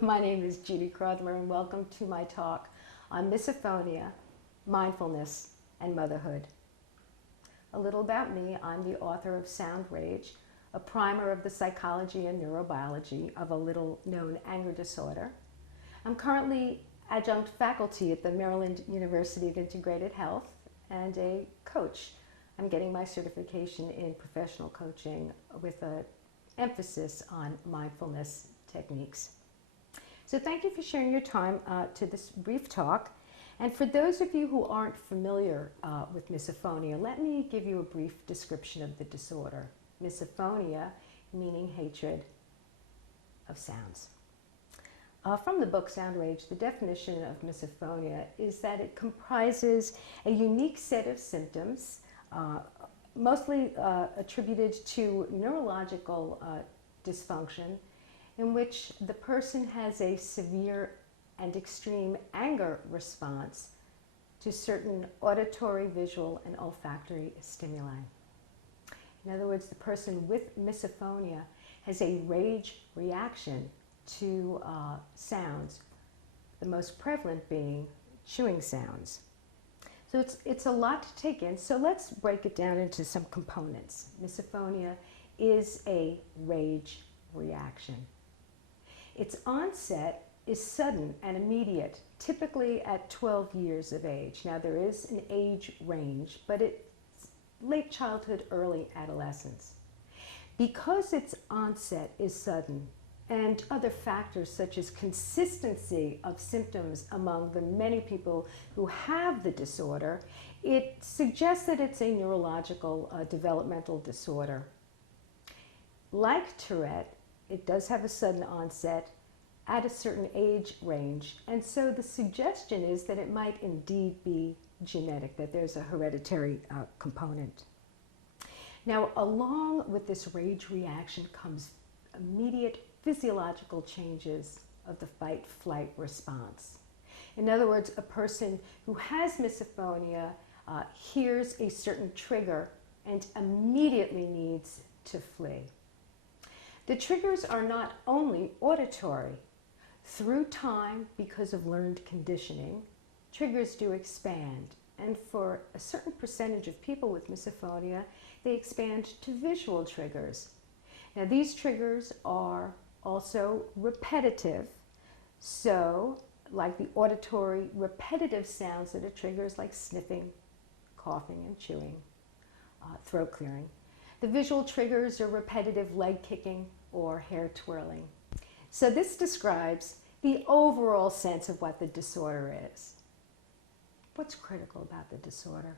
My name is Judy Crowther, and welcome to my talk on misophonia, mindfulness, and motherhood. A little about me: I'm the author of Sound Rage, a primer of the psychology and neurobiology of a little-known anger disorder. I'm currently adjunct faculty at the Maryland University of Integrated Health and a coach. I'm getting my certification in professional coaching with an emphasis on mindfulness techniques. So thank you for sharing your time to this brief talk. And for those of you who aren't familiar with misophonia, let me give you a brief description of the disorder. Misophonia meaning hatred of sounds. From the book Sound Rage, the definition of misophonia is that it comprises a unique set of symptoms, mostly attributed to neurological dysfunction, in which the person has a severe and extreme anger response to certain auditory, visual, and olfactory stimuli. In other words, the person with misophonia has a rage reaction to sounds, the most prevalent being chewing sounds. So it's a lot to take in, so let's break it down into some components. Misophonia is a rage reaction. Its onset is sudden and immediate, typically at 12 years of age. Now there is an age range, but it's late childhood, early adolescence. Because its onset is sudden, and other factors such as consistency of symptoms among the many people who have the disorder, it suggests that it's a neurological developmental disorder. Like Tourette, it does have a sudden onset at a certain age range, and so the suggestion is that it might indeed be genetic, that there's a hereditary component. Now, along with this rage reaction comes immediate physiological changes of the fight-flight response. In other words, a person who has misophonia hears a certain trigger and immediately needs to flee. The triggers are not only auditory. Through time, because of learned conditioning, triggers do expand. And for a certain percentage of people with misophonia, they expand to visual triggers. Now, these triggers are also repetitive. So, like the auditory repetitive sounds that are triggers like sniffing, coughing, and chewing, throat clearing. The visual triggers are repetitive leg kicking or hair twirling. So this describes the overall sense of what the disorder is. What's critical about the disorder?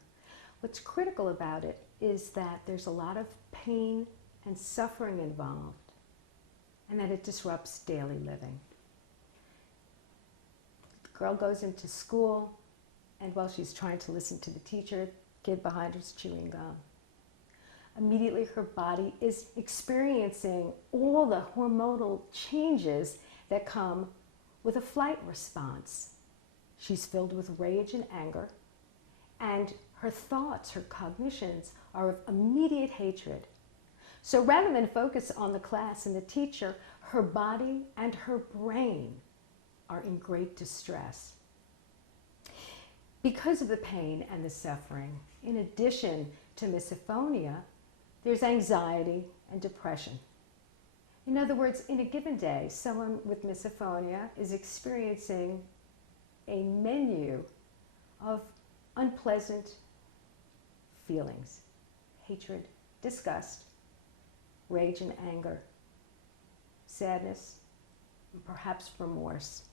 What's critical about it is that there's a lot of pain and suffering involved, and that it disrupts daily living. The girl goes into school, and while she's trying to listen to the teacher, the kid behind her's chewing gum. Immediately her body is experiencing all the hormonal changes that come with a flight response. She's filled with rage and anger, and her thoughts, her cognitions are of immediate hatred. So rather than focus on the class and the teacher, her body and her brain are in great distress. Because of the pain and the suffering, in addition to misophonia, there's anxiety and depression. In other words, in a given day, someone with misophonia is experiencing a menu of unpleasant feelings: hatred, disgust, rage and anger, sadness, and perhaps remorse.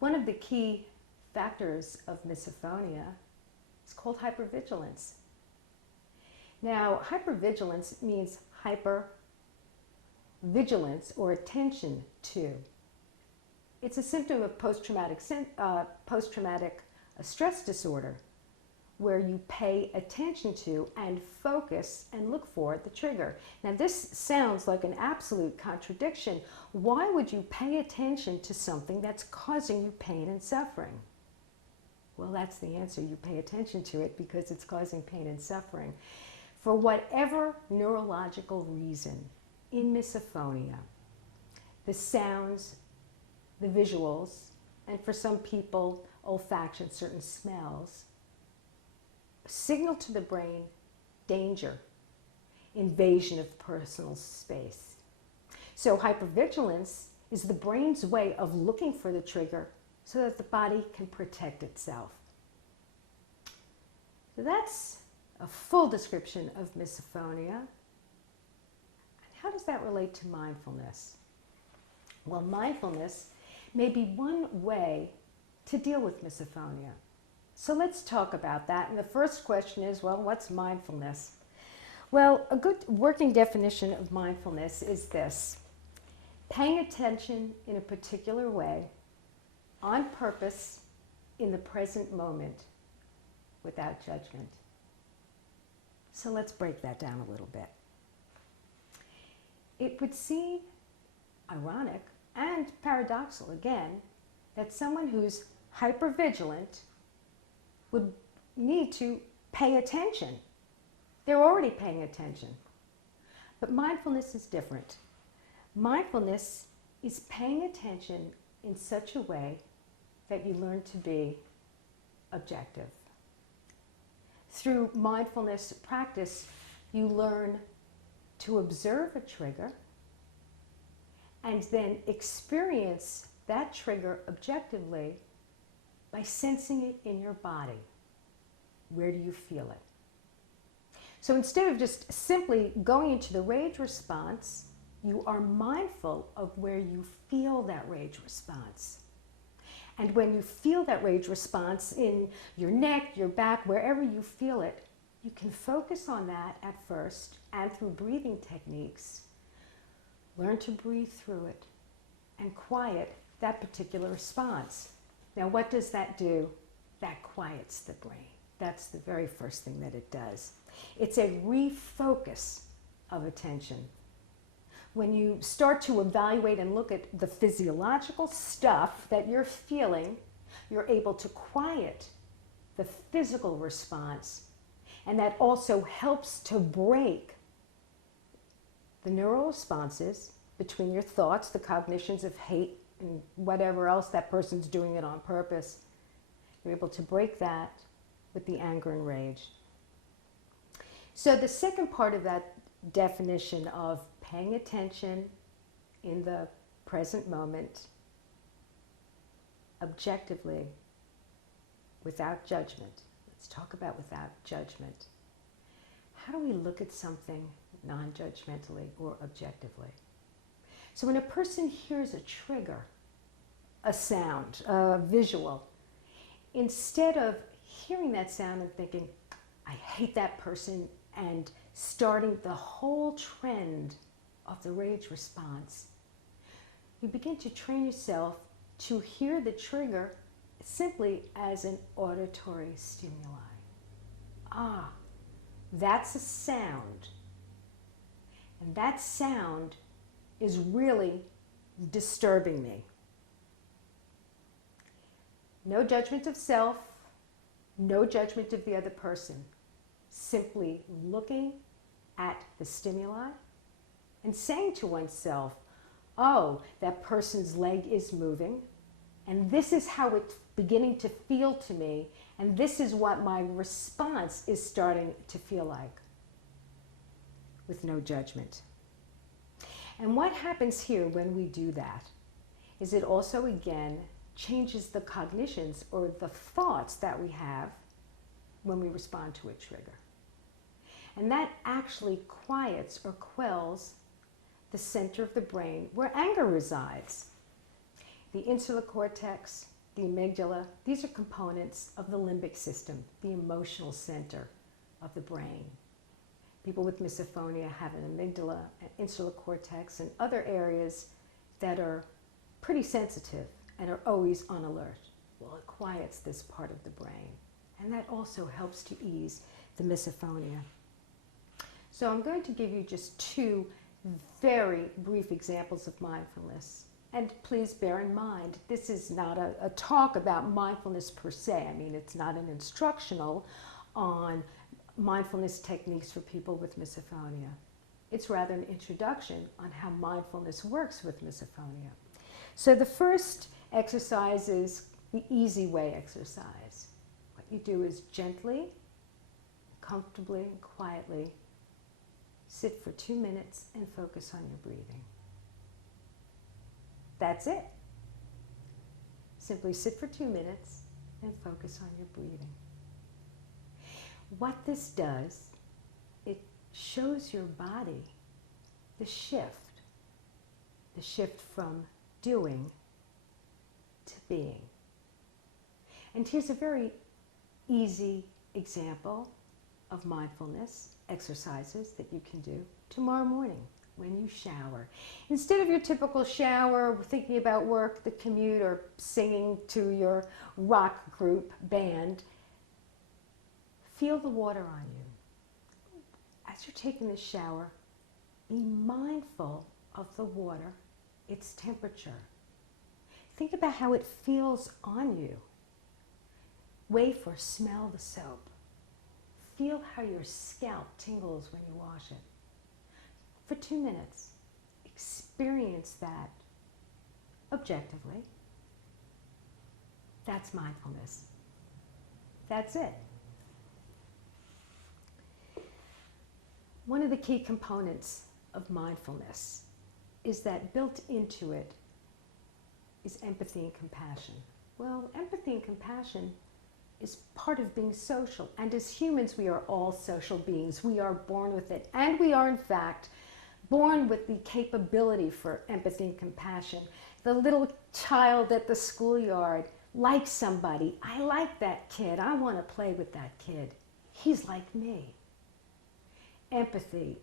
One of the key factors of misophonia is called hypervigilance. Now, hypervigilance means hypervigilance or attention to. It's a symptom of post-traumatic stress disorder, where you pay attention to and focus and look for the trigger. Now, this sounds like an absolute contradiction. Why would you pay attention to something that's causing you pain and suffering? Well, that's the answer. You pay attention to it because it's causing pain and suffering. For whatever neurological reason, in misophonia, the sounds, the visuals, and for some people, olfaction, certain smells, signal to the brain danger, invasion of personal space. So hypervigilance is the brain's way of looking for the trigger so that the body can protect itself. So that's a full description of misophonia. And how does that relate to mindfulness? Well, mindfulness may be one way to deal with misophonia. So let's talk about that. And the first question is, well, what's mindfulness? Well, a good working definition of mindfulness is this: paying attention in a particular way, on purpose, in the present moment, without judgment. So let's break that down a little bit. It would seem ironic and paradoxical, again, that someone who's hypervigilant would need to pay attention. They're already paying attention. But mindfulness is different. Mindfulness is paying attention in such a way that you learn to be objective. Through mindfulness practice, you learn to observe a trigger and then experience that trigger objectively by sensing it in your body. Where do you feel it? So instead of just simply going into the rage response, you are mindful of where you feel that rage response. And when you feel that rage response in your neck, your back, wherever you feel it, you can focus on that at first, and through breathing techniques, learn to breathe through it and quiet that particular response. Now, what does that do? That quiets the brain. That's the very first thing that it does. It's a refocus of attention. When you start to evaluate and look at the physiological stuff that you're feeling, you're able to quiet the physical response. And that also helps to break the neural responses between your thoughts, the cognitions of hate, and whatever else that person's doing it on purpose. You're able to break that with the anger and rage. So the second part of that definition of paying attention in the present moment, objectively, without judgment. Let's talk about without judgment. How do we look at something non-judgmentally or objectively? So when a person hears a trigger, a sound, a visual, instead of hearing that sound and thinking, I hate that person, and starting the whole trend of the rage response, you begin to train yourself to hear the trigger simply as an auditory stimuli. Ah, that's a sound. And that sound is really disturbing me. No judgment of self, no judgment of the other person. Simply looking at the stimuli and saying to oneself, oh, that person's leg is moving, and this is how it's beginning to feel to me, and this is what my response is starting to feel like, with no judgment. And what happens here when we do that is it also, again, changes the cognitions or the thoughts that we have when we respond to a trigger. And that actually quiets or quells the center of the brain where anger resides. The insular cortex, the amygdala, these are components of the limbic system, the emotional center of the brain. People with misophonia have an amygdala, an insular cortex, and other areas that are pretty sensitive and are always on alert. Well, it quiets this part of the brain. And that also helps to ease the misophonia. So I'm going to give you just two very brief examples of mindfulness. And please bear in mind, this is not a talk about mindfulness per se. I mean, it's not an instructional on mindfulness techniques for people with misophonia. It's rather an introduction on how mindfulness works with misophonia. So the first exercise is the easy way exercise. What you do is gently, comfortably, and quietly sit for 2 minutes and focus on your breathing. That's it. Simply sit for 2 minutes and focus on your breathing. What this does, it shows your body the shift from doing to being. And here's a very easy example of mindfulness exercises that you can do tomorrow morning when you shower. Instead of your typical shower, thinking about work, the commute, or singing to your rock group band, feel the water on you. As you're taking the shower, be mindful of the water, its temperature. Think about how it feels on you. Wafe or smell the soap. Feel how your scalp tingles when you wash it. For 2 minutes, experience that objectively. That's mindfulness. That's it. One of the key components of mindfulness is that built into it is empathy and compassion. Well, empathy and compassion is part of being social. And as humans, we are all social beings. We are born with it. And we are, in fact, born with the capability for empathy and compassion. The little child at the schoolyard likes somebody. I like that kid. I want to play with that kid. He's like me. Empathy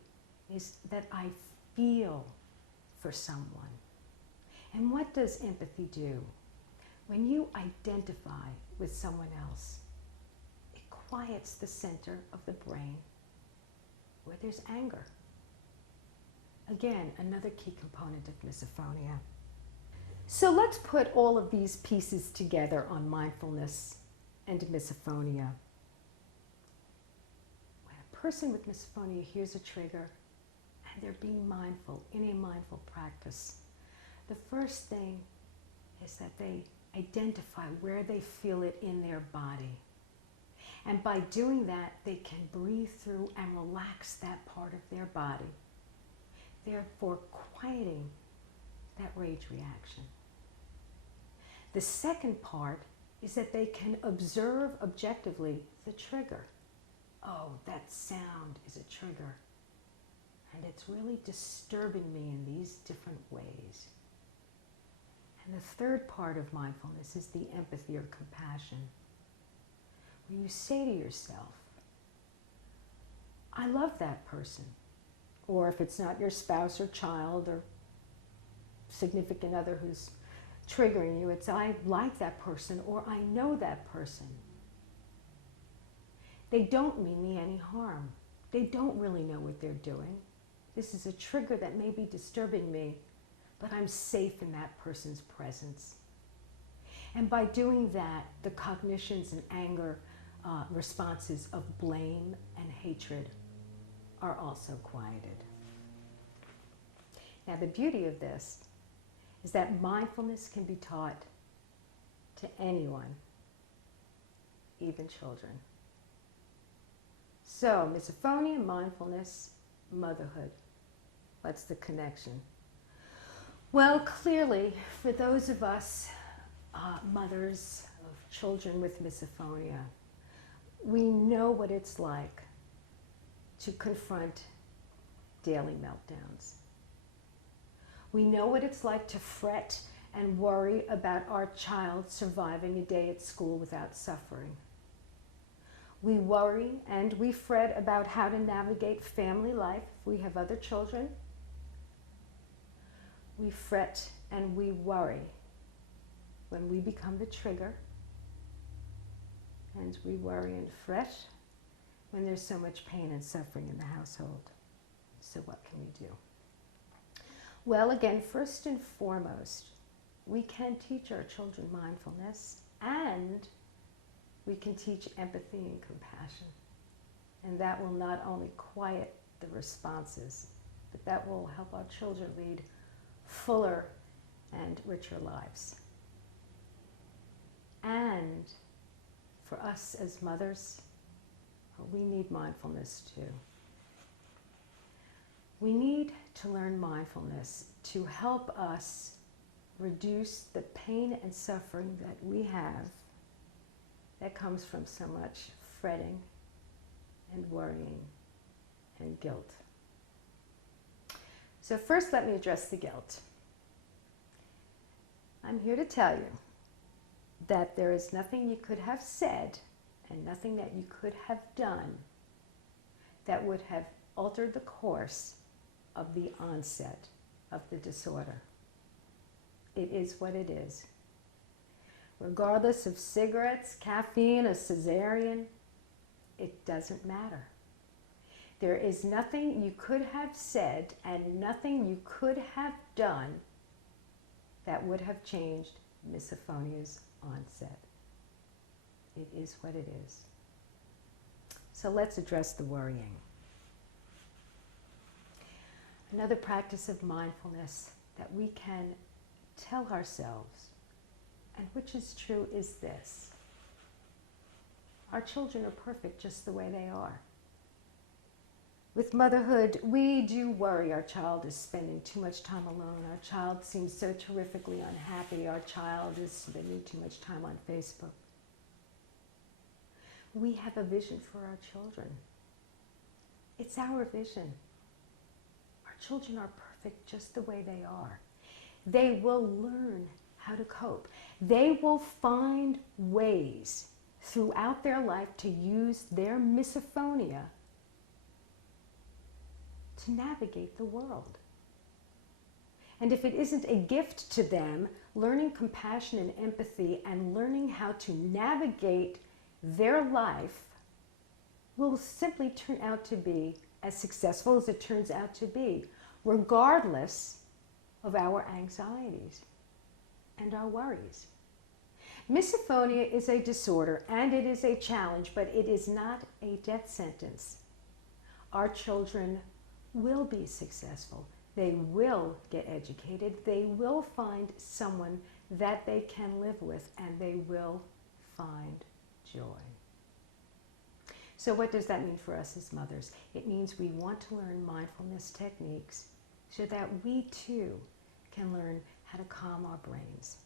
is that I feel for someone. And what does empathy do? When you identify with someone else, it quiets the center of the brain where there's anger. Again, another key component of misophonia. So let's put all of these pieces together on mindfulness and misophonia. When a person with misophonia hears a trigger and they're being mindful in a mindful practice, the first thing is that they identify where they feel it in their body. And by doing that, they can breathe through and relax that part of their body, therefore quieting that rage reaction. The second part is that they can observe objectively the trigger. Oh, that sound is a trigger, and it's really disturbing me in these different ways. And the third part of mindfulness is the empathy or compassion, where you say to yourself, I love that person. Or if it's not your spouse or child or significant other who's triggering you, it's I like that person or I know that person. They don't mean me any harm. They don't really know what they're doing. This is a trigger that may be disturbing me, but I'm safe in that person's presence. And by doing that, the cognitions and anger responses of blame and hatred are also quieted. Now, the beauty of this is that mindfulness can be taught to anyone, even children. So, misophonia, mindfulness, motherhood. What's the connection? Well, clearly, for those of us mothers of children with misophonia, we know what it's like to confront daily meltdowns. We know what it's like to fret and worry about our child surviving a day at school without suffering. We worry and we fret about how to navigate family life if we have other children. We fret and we worry when we become the trigger. And we worry and fret when there's so much pain and suffering in the household. So what can we do? Well, again, first and foremost, we can teach our children mindfulness, and we can teach empathy and compassion. And that will not only quiet the responses, but that will help our children lead fuller and richer lives. And for us as mothers, we need mindfulness too. We need to learn mindfulness to help us reduce the pain and suffering that we have that comes from so much fretting and worrying and guilt. So first, let me address the guilt. I'm here to tell you that there is nothing you could have said and nothing that you could have done that would have altered the course of the onset of the disorder. It is what it is. Regardless of cigarettes, caffeine, a cesarean, it doesn't matter. There is nothing you could have said and nothing you could have done that would have changed misophonia's onset. It is what it is. So let's address the worrying. Another practice of mindfulness that we can tell ourselves, and which is true, is this: our children are perfect just the way they are. With motherhood, we do worry our child is spending too much time alone. Our child seems so terrifically unhappy. Our child is spending too much time on Facebook. We have a vision for our children. It's our vision. Our children are perfect just the way they are. They will learn how to cope. They will find ways throughout their life to use their misophonia to navigate the world. And if it isn't a gift to them, learning compassion and empathy and learning how to navigate their life will simply turn out to be as successful as it turns out to be, regardless of our anxieties and our worries. Misophonia is a disorder and it is a challenge, but it is not a death sentence. Our children will be successful. They will get educated. They will find someone that they can live with, and they will find joy. So what does that mean for us as mothers? It means we want to learn mindfulness techniques so that we too can learn how to calm our brains,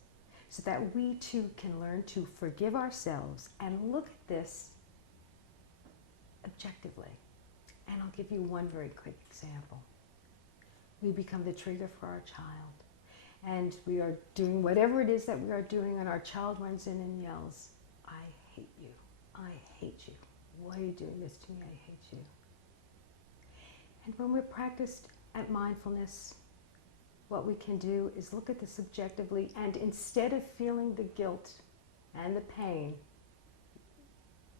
so that we too can learn to forgive ourselves and look at this objectively. And I'll give you one very quick example. We become the trigger for our child, and we are doing whatever it is that we are doing, and our child runs in and yells, "I hate you. I hate you. Why are you doing this to me? I hate you." And when we're practiced at mindfulness, what we can do is look at this objectively, and instead of feeling the guilt and the pain,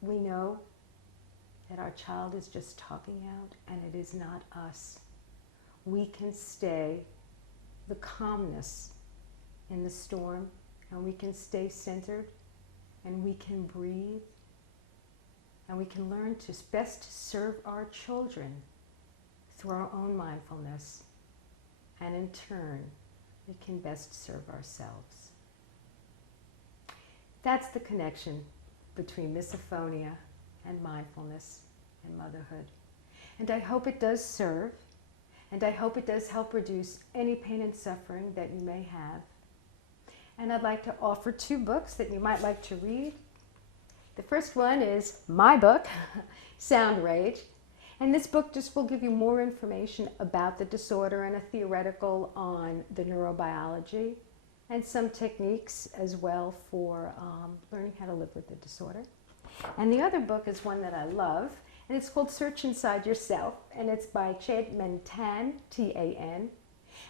we know that our child is just talking out and it is not us. We can stay the calmness in the storm, and we can stay centered, and we can breathe, and we can learn to best serve our children through our own mindfulness, and in turn, we can best serve ourselves. That's the connection between misophonia and mindfulness and motherhood. And I hope it does serve, and I hope it does help reduce any pain and suffering that you may have. And I'd like to offer 2 books that you might like to read. The first one is my book, Sound Rage. And this book just will give you more information about the disorder and a theoretical on the neurobiology and some techniques as well for learning how to live with the disorder. And the other book is one that I love, and it's called Search Inside Yourself, and it's by Chade Tan, T-A-N.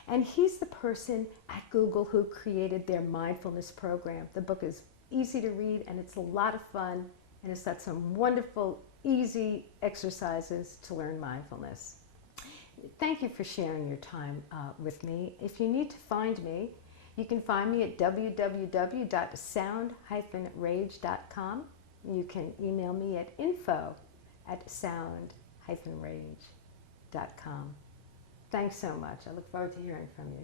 And he's the person at Google who created their mindfulness program. The book is easy to read, and it's a lot of fun, and it's got some wonderful, easy exercises to learn mindfulness. Thank you for sharing your time with me. If you need to find me, you can find me at www.sound-rage.com. You can email me at info@sound-rage.com. Thanks so much. I look forward to hearing from you.